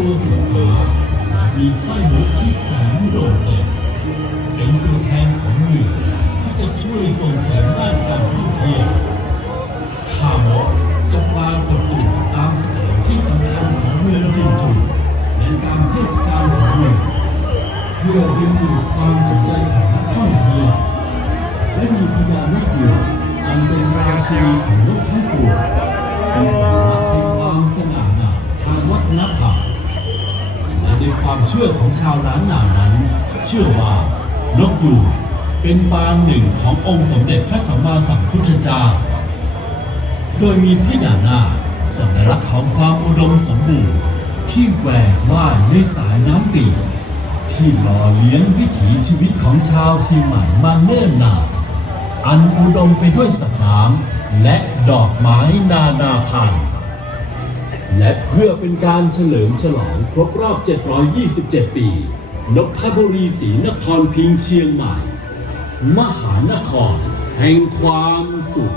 ตัวสินค้ามีสร้อยมุกที่แสนโดดเด่นเป็นตัวแทนของเมืองที่จะช่วยส่งเสริมด้านการท่องเที่ยวฮามอกจะปรากฏตัวตามสถานที่สำคัญของเมืองจินจูและการเทศกาลของเมืองเพื่อดึงดูดความสนใจของนักท่องเที่ยวและมีพญานาคอยู่อันเป็นราชินีของโลกทั้งปวงจึงสามารถให้ความสง่า ในความเชื่อของชาวล้านนานั้น เชื่อว่านกยูงเป็นปางหนึ่งขององค์สมเด็จพระสัมมาสัมพุทธเจ้า โดยมีพญานาคสัญลักษณ์ของความอุดมสมบูรณ์ที่แหวกว่ายในสายน้ำปิ่งที่หล่อเลี้ยงวิถีชีวิตของชาวเชียงใหม่มาเนิ่นนานอันอุดมไปด้วยสัตว์น้ำและดอกไม้นานาพันธุ์ และเพื่อเป็นการเฉลิมฉลองครบรอบ 727 ปี นพบุรีศรีนครพิงเชียงใหม่ มหานครแห่งความสุข